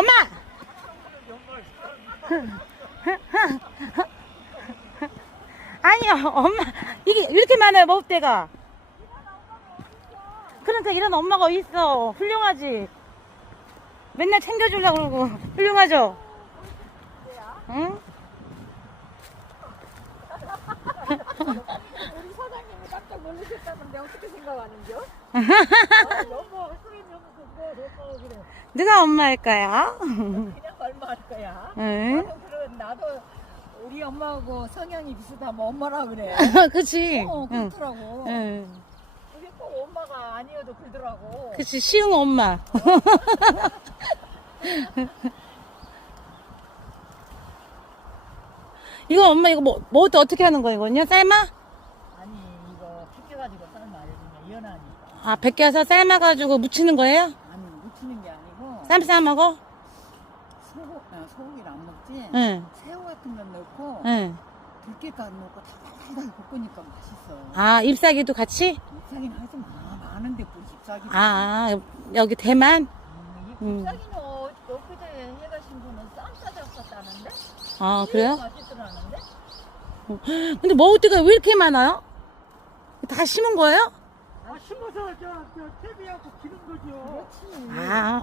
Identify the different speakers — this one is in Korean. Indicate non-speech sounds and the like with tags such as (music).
Speaker 1: 엄마! 아니요, 엄마. 이게 이렇게 많아요, 먹을 때가. 그러니까 이런 엄마가 어디 있어. 훌륭하지. 맨날 챙겨주려고 그러고. 훌륭하죠? 응?
Speaker 2: 우리 사장님이 깜짝 놀라셨다는데 어떻게 생각하는겨? (laughs)
Speaker 1: 누가 엄마일까요?
Speaker 2: 그냥 얼마 할 거야?
Speaker 1: 응?
Speaker 2: 나도 그래 나도 우리 엄마하고 성향이 비슷하면 엄마라 그래. (laughs)
Speaker 1: 그치?
Speaker 2: 어
Speaker 1: 응.
Speaker 2: 그렇더라고.
Speaker 1: 응.
Speaker 2: 그게 꼭 엄마가 아니어도 그러더라고.
Speaker 1: 그치, 쉬운 엄마. (laughs) 이거 엄마 이거 뭐, 뭐 어떻게 하는 거야, 이거는요? 삶아?
Speaker 2: 아니 이거 튀겨가지고 삶아 요즘에 연하니까.
Speaker 1: 아, 벗겨서 삶아가지고 무치는 거예요?
Speaker 2: 아니 묻히는 게 아니고
Speaker 1: 쌈 싸먹어?
Speaker 2: 소고 아, 소고기를 안 먹지.
Speaker 1: 응,
Speaker 2: 새우 같은 건 넣고
Speaker 1: 응.
Speaker 2: 들깨가루 넣고 달달달 볶으니까 맛있어.
Speaker 1: 아, 잎사귀도 같이?
Speaker 2: 잎사귀는 하지 마. 많은데 뭐 잎사귀.
Speaker 1: 아, 아, 여기 대만?
Speaker 2: 음,
Speaker 1: 음.
Speaker 2: 잎사귀는 어, 엊그제 해가신 분은 쌈 싸졌었다는데?
Speaker 1: 아, 그래요?
Speaker 2: 맛있더라는데?
Speaker 1: 근데 먹을 때가 왜 이렇게 많아요? 다 심은 거예요?
Speaker 3: 아, 심어서 저, 저, 퇴비하고 기른 거죠.
Speaker 2: 그렇지.
Speaker 1: อ้าว